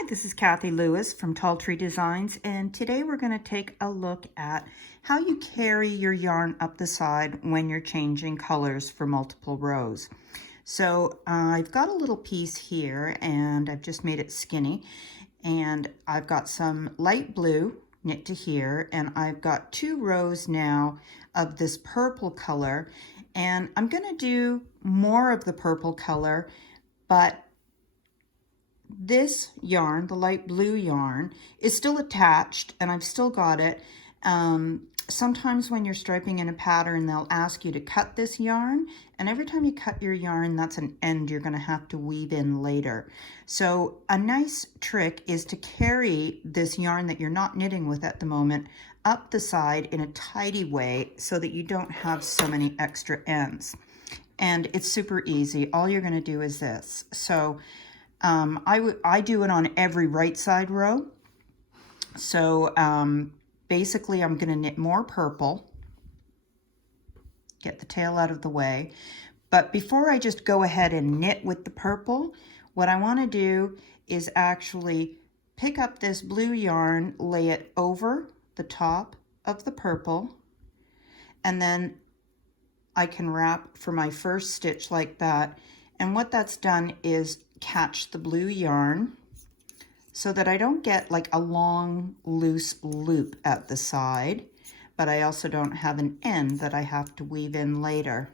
Hi, this is Kathy Lewis from Tall Tree Designs, and today we're going to take a look at how you carry your yarn up the side when you're changing colors for multiple rows. So I've got a little piece here and I've just made it skinny, and I've got some light blue knit to here, and I've got 2 rows now of this purple color, and I'm going to do more of the purple color, but this yarn, the light blue yarn, is still attached and I've still got it. Sometimes when you're striping in a pattern, they'll ask you to cut this yarn, and every time you cut your yarn, that's an end you're going to have to weave in later. So a nice trick is to carry this yarn that you're not knitting with at the moment up the side in a tidy way so that you don't have so many extra ends. And it's super easy. All you're going to do is this. So I do it on every right side row. So basically I'm going to knit more purple, get the tail out of the way. But before I just go ahead and knit with the purple, what I want to do is actually pick up this blue yarn, lay it over the top of the purple, and then I can wrap for my first stitch like that. And what that's done is catch the blue yarn so that I don't get like a long loose loop at the side, but I also don't have an end that I have to weave in later.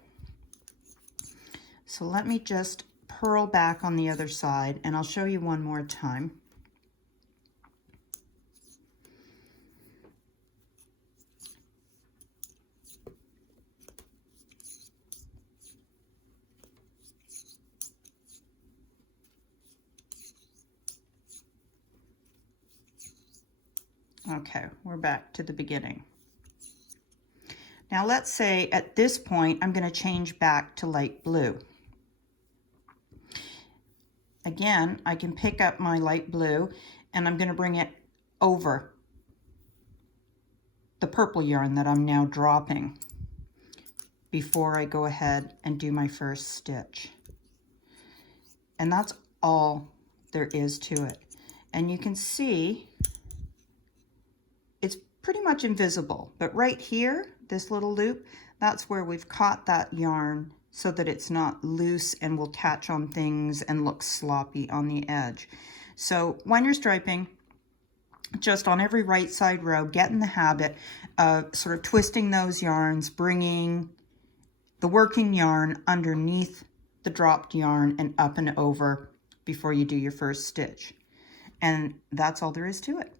So let me just purl back on the other side and I'll show you one more time. Okay, we're back to the beginning. Now let's say at this point I'm going to change back to light blue. Again, I can pick up my light blue and I'm going to bring it over the purple yarn that I'm now dropping before I go ahead and do my first stitch. And that's all there is to it. And you can see it's pretty much invisible, but right here, this little loop, that's where we've caught that yarn so that it's not loose and will catch on things and look sloppy on the edge. So when you're striping, just on every right side row, get in the habit of sort of twisting those yarns, bringing the working yarn underneath the dropped yarn and up and over before you do your first stitch. And that's all there is to it.